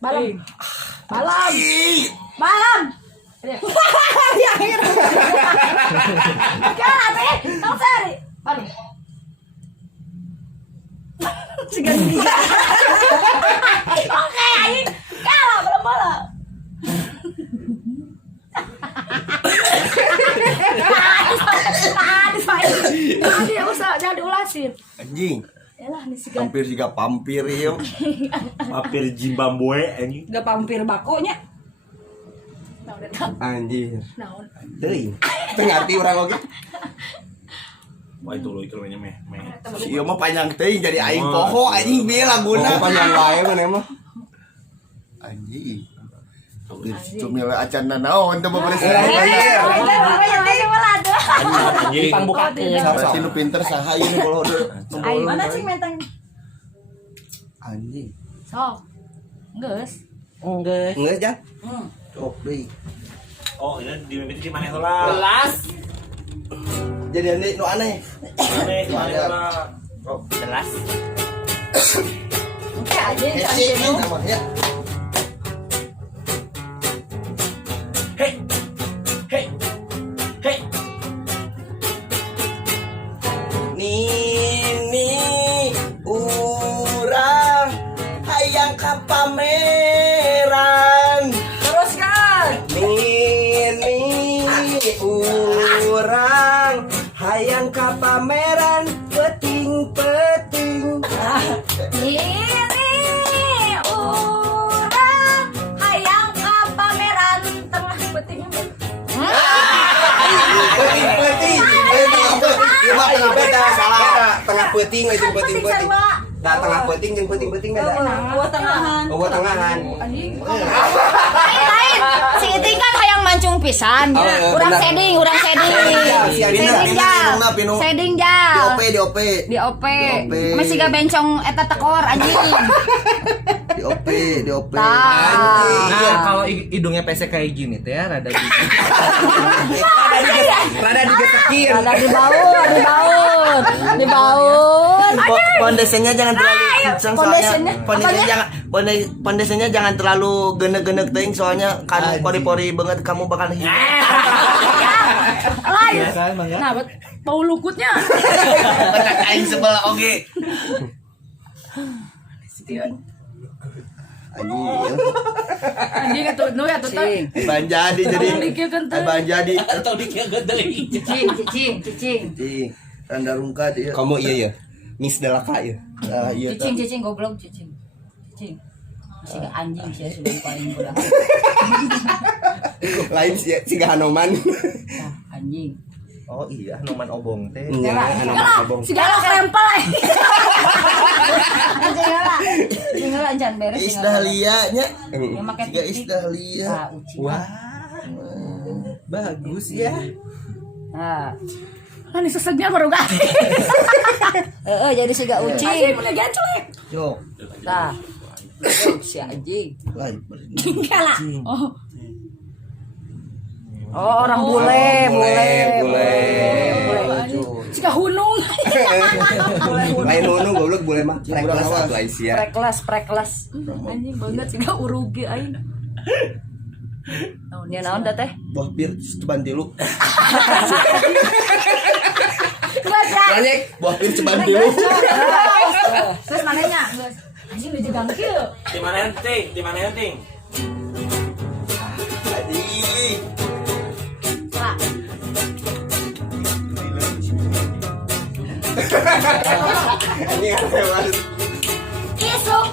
Malam. Malam. Malam. Yang ini. Kenapa? Tahu sari. Malam. Segan dia. Oke, aing kalah belum bola. Tadi usah jangan diulasin. Anjing. Yalah nih segan. Hampir juga pampir ieu. Hampir Zimbabwe anjing. Gak pampir bakonya. Anjir. Naon? Teuing. Teu ngarti urang oge. Wah itu lo ieu meh. Si ieu mah panjang teuing jadi aing poho anjing bieu laguna. Panjang wae mana mah. Anjing. Cumil acan naon teu beberes. Anjing. Pangbukakeun. Saha nu pinter saha ieu nu bolo. Aing mana cing mentang. Anjing. Sok. Geus. Geus Jan. Sok deui. Oh, ini di mimpi di mana heula? Gelas. Jadi ini nu aneh. Aneh, di mana heula? Oh, Gelas. Oke aja hece ini namanya. Hei. Hei. Hei. Nini urang hayang ka pameran. teruskan. Nini urang hayang ka pameran peting-peting. Ini urang hayang ka pameran tengah peting. Peting-peting. Ieu mah tengah beda salah. Tengah peting itu peting-peting. Da tengah peting jeung peting-peting beda. Buat tengahan. Oh, buat tengahan. Lain. Si Iting kan hayang mancung pisan. Oh, Urang benar. seding, urang seding. Seding jal. pinu. Seding jal. Di OP. Di OP. Masih gak bencong eta tekor anjing. Di OP. Nah, kalau hidungnya pesek kayak gini teh ya rada Rada digesekin. Ada di baut. Pondasinya jangan terlalu kencang soalnya. Pondasinya Pondasinya jangan terlalu genek-genek teuing soalnya kan pori-pori banget kamu bakal hilang. Lain. kan Bang ya. Nah, bau lukutnya. Benak aing sebelah oge. Anjing atuh nu ya tuh. Ban jadi ban jadi Atau dikieu deui. Cicing. Randa rungkat ieu. Kamu iya ya. Miss Delaka ya. Iya. Cicing goblok cicing. Si anjing sih sudah paling bola. Lain si Hanoman. Anjing. Oh iya, Hanoman obong teh. Segala krempel. Segala anjan beres. Is Dahlia nya. Ya, make Siga Is titik. Dahlia. Wah. Bagus ya. Nah. Kan sesegnya baru gak. Jadi siga ucing. Anjing punya ganclek. Yo. Tah. Si anjing. Lain. Kalah. Oh, orang bule. Siga hunung. Lain hunung goblok bule mah. Preklas lain sia. Preklas. Anjing banget siga urugi aing. Naon naon da teh? Buah bir ceban tilu. Baca. Banyak buah bir ceban tilu. Terus mananya? Anjing udah jegang kieu. Di mana Ting? Aduh. Pak. Ini apa mas? Isuk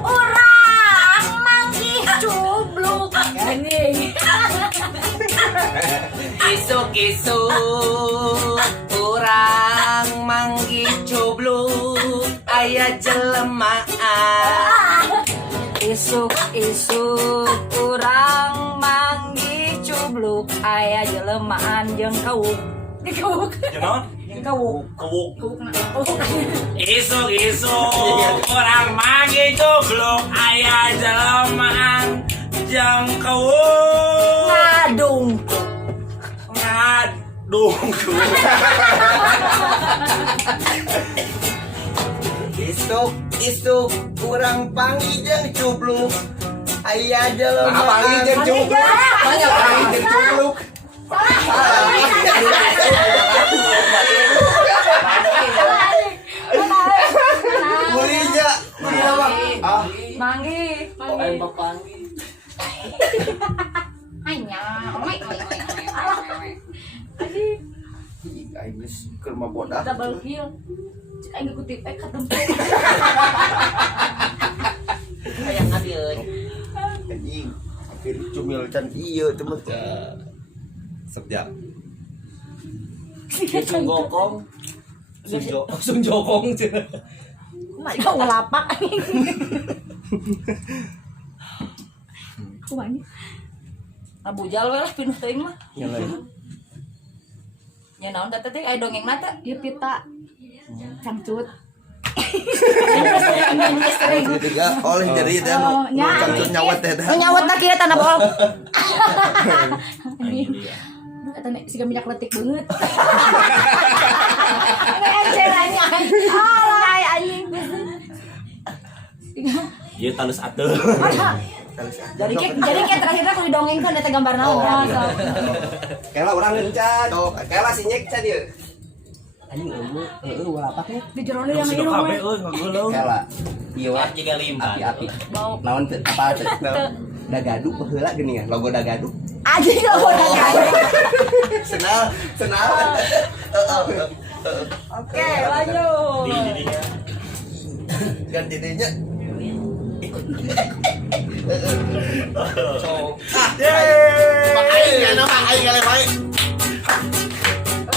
urang manggih cubluk. Anjing. Isuk-isuk urang manggih cubluk aya jelemaan. Isuk urang manggih cubluk aya jelemaan jeung kawuk. Kawuk. Jangan. Kawuk. Kewuk. Isuk-isuk orang magi joblok aya jelemaan jang kewuk. Ngadung. Isuk isuk kurang panggil jeung cubluk aya jelema panggil jeung cubluk. banyak panggil jeung cubluk Murija ah Manggi. Hanya, aing geus keur mabodah Double kill. Cek aing kutip katem. yang ngambil. anjing hampir cumil can ieu teh mah Sejak. Sun Gokong. Sun Jokong. Kau ngelapak. Kumanya. Abu Jal we lah pindah teuing mah. Nya naon teh teh aya dongeng mata ieu pita. Cangcut. ketiga oleh jadi teh Oh, nya. cangcut nyawat teh Oh nyawat na kieu tanah bol. Eta nek siga minyak letik beungeut. Enceranya. Alay anjing. Ieu talus atuh. Jadi kayak terakhirnya aku didongengkan eta gambar naon. Kela urang ngencan. Kela sinyek ca dieu. anjing eueuh lapak nih Di jero yang Sudah hirup kabeh we. euy ngageuleung. kela ieu Ieu juga limpah. api Bau. naon teh apa teh dagadu heula geuning ya logo dagadu Anjing lo udah senal Oke, lanjut. Di kan didinya makanya nama aing kali baik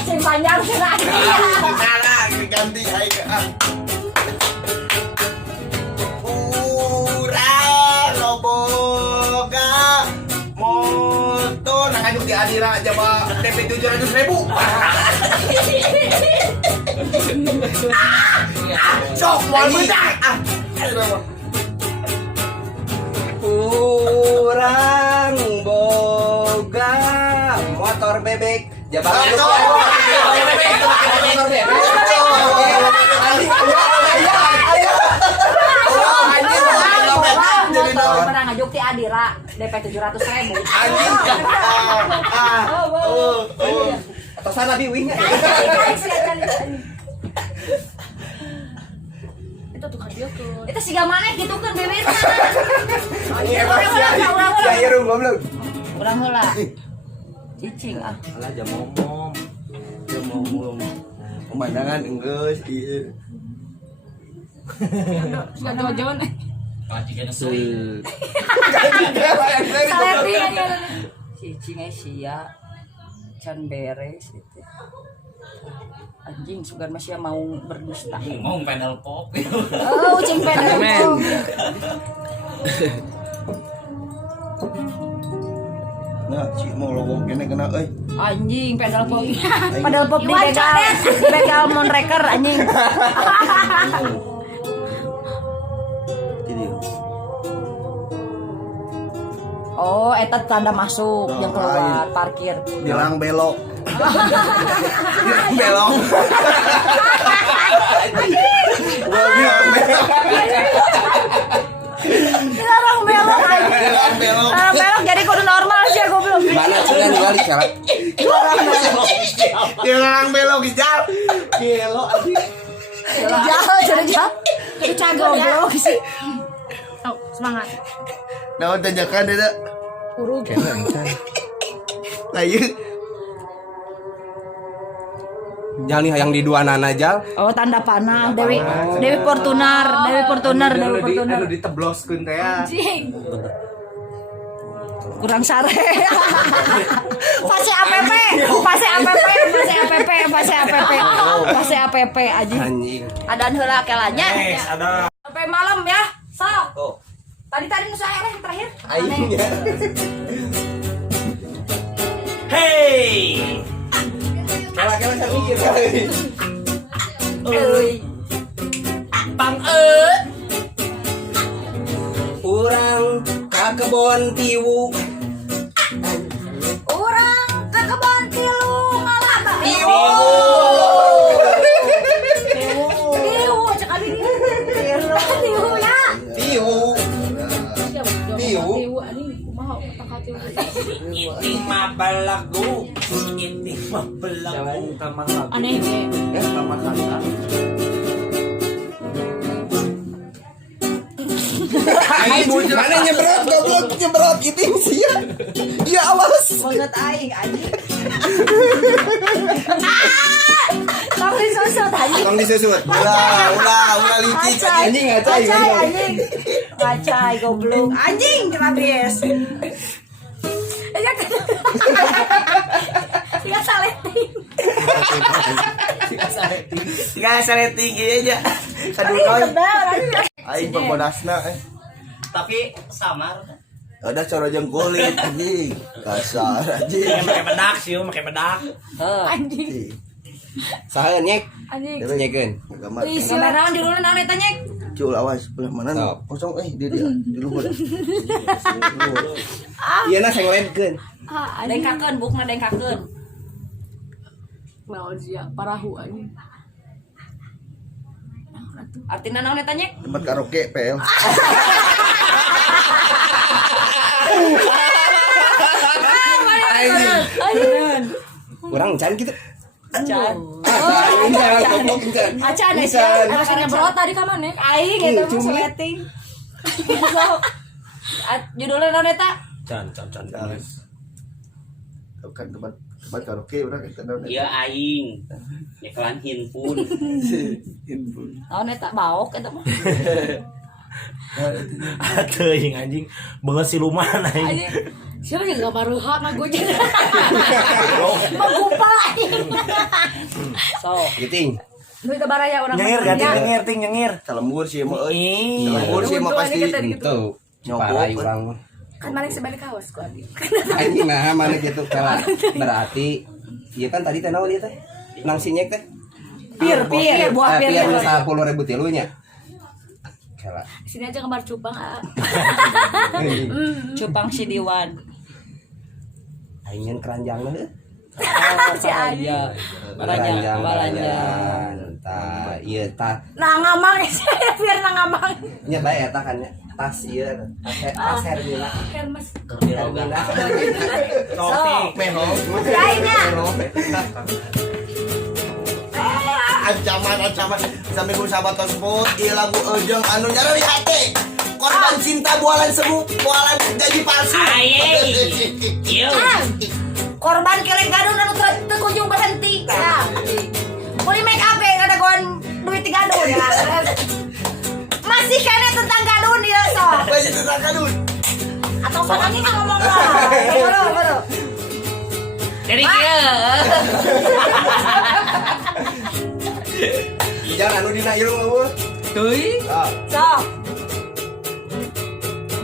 Sing panjang sih lagi. nah ganti aing urang loboga motor nah di Adira coba DP 700.000 sok mau menang Urang boga motor bebek. Jabakan lu. Motor bebek. Motor pernah ngajuk ti Adira DP 700.000. anjing Atau sana biwingnya. Itu tuh kan dia tuh. Itu siga maneh gitu kan bebek. ini emang sia irung goblok Urang heula. Cicing ah. Alah jam ngomong. pemandangan geus ieu Suka jawan. Pacikeun suy. Cicing sia can beres gitu. Anjing sugan masih mau berdusta. Ngomong pedal pop. Oh, ucing pedal. nah si mau logo kene kena euy Anjing pedal pop. Pedal pop di begal monreker anjing. jadi Oh, eta tanda masuk yang keluar parkir. bilang belok bilang belok gua bilang belok Dilarang belok anjing. bilang belok Belok jadi kudu normal sih goblok. Mana cenah balik cara. bilang belok hijau belok anjing Jadi jauh. Itu cagok goblok sih. Oh, semangat. naon tanjakan eta Huruf. lah ieu Jal nih yang di dua nana jal. Oh, tanda panah Dewi Fortuner. Anu ditebloskeun teh ya. Anjing. Kurang sare. Pase APP aja. Anjing. Adaan heula kelanya. Ada. Sampai malam ya. Sok. oh Tadi nu saya yang terakhir. aing ya Hey. Kela kan mikir. Euy. Pang Urang ka kebon tiwu. Urang ke kebon tilu ngalaba. Tiwu cek abi dia. Tilu. Ini mah balagu. Ini mah balagu. Aneh ge. Mana nyebrot goblok nyebrot itu sih ya. Iya awas. Banget aing anjing. Tong disusut anjing. Tong disusut. Ulah licik anjing ngacai. Anjing. Ngacai goblok. Anjing habis. Ya saleting. Tinggal saleting aja. Sadunoy. Aing pembodasna Tapi samar. Ada cara jengkulit anjing. Kasar anjing. Pakai bedak sih, pakai bedak. Anjing. Saha nyek? Anjing. Nyekeun. Gambar. Kamera di dulu nang tanya. Cul awas belah mana Sok. kosong dia di luhur. Ieu na sengledkeun. Dengkakeun bukna dengkakeun. Naon sia parahu anjing. Artina naon eta nyek? Tempat karaoke PL. Anjing. Urang can kitu. Acan. Acan. Acan sia. Rasanya berot tadi ka maneh. Aing eta mah seleting. Judulnya naon eta? Can. Bukan tempat karaoke udah kita naon. Iya aing. Nyekelan handphone. Naon eta baok eta mah. Atuh anjing beungeut siluman anjing. Siapa yang gak baru hak aku jadi Magupal aing. So, Giting. nu itu baraya orang Nyengir ganti nyengir. Kalembur sih mah euy. Ih. Kalembur sih mah pasti. Tuh. Parai urang mah. Kan maling sebalik kawas ku abi. Anjing nah mana gitu kalah. Berarti ieu kan tadi teh naon ieu teh? Nang sinyek teh. Pir buah pir. Pir 10.000 tilunya. Kalah. Sini aja gambar cupang. Cupang si Diwan. Aingin keranjang teh. Si Ayu. Keranjang. Tah ieu tah. Nah ngamang saya biar nang ngamang. Nya bae eta kan nya. Tas ieu tas Hermina. Hermes. Hermina. Topik. Meho. Kayaknya. Ancaman sampai ku sahabat tersebut ieu lagu Eujeng anu nyara di hati. Korban cinta bualan semu, bualan gaji palsu. Iya. Korban kelek gadun anu teu kunjung berhenti. Ya. Kulit make up ada gon duit 3 gadun ya. Masih kene tentang gadun ieu sok. Masih tentang gadun. Atau panani ngomong lah. Baru. Jadi kieu. Ijang anu dina irung eueuh. Teuy. Sok.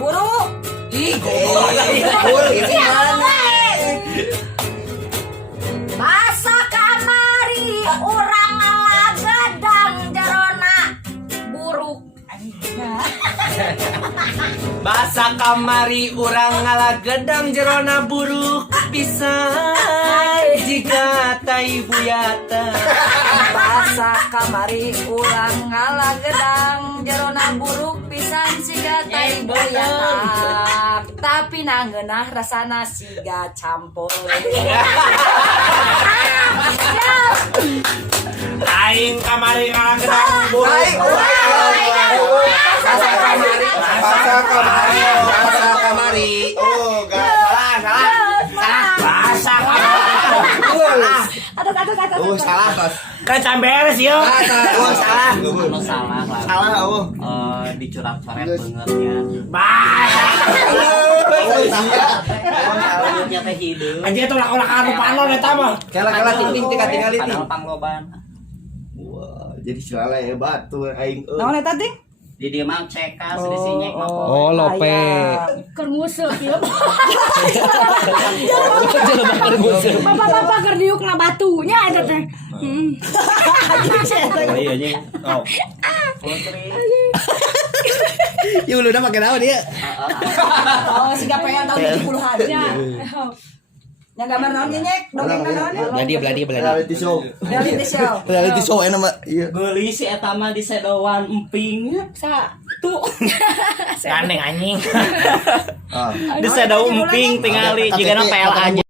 Buru. Ih, Bur ini mana? Masa kamari urang ngalagadang jerona buruk. Basa kamari urang ngalagedang jerona buruk bisa jika tai buyata. Masa kamari urang ngalagadang jerona buruk pisan siga tai boyatak tapi nangeunah rasana siga campur. Aing kamari ngalagedang buruk. Masa kamari. Oh, salah. Basa kamari. Oh, salah. Kan can beres yuk. Oh, salah. Anu salah lah. Salah, oh. Dicurak coret beungeutnya. Basa. Oh, iya. Nya teh hideung. Anjir itu ulah-ulah panon eta mah. Kala ting tinggali ting. Padahal pangloban. Wah, jadi silala hebat tuh aing. Naon eta teh? Di dieu mah cekas di sinyek mah poe. Oh, lope. Keur nguseuh kieu. Bapak-bapak keur diukna batunya eta teh. Iya anjing. Oh. Ieu udah make naon ieu? Oh, siga pengen tahun 70-an nya. Nya gambar naon nyek? Dongengna naon? Beladi. Reality show. Reality show. Reality show enak mah. Iya. Geuli si eta mah di sedowan emping. Sa Tuh. Gandeng anjing. Ah. Di sadau emping tingali jika PLA aja.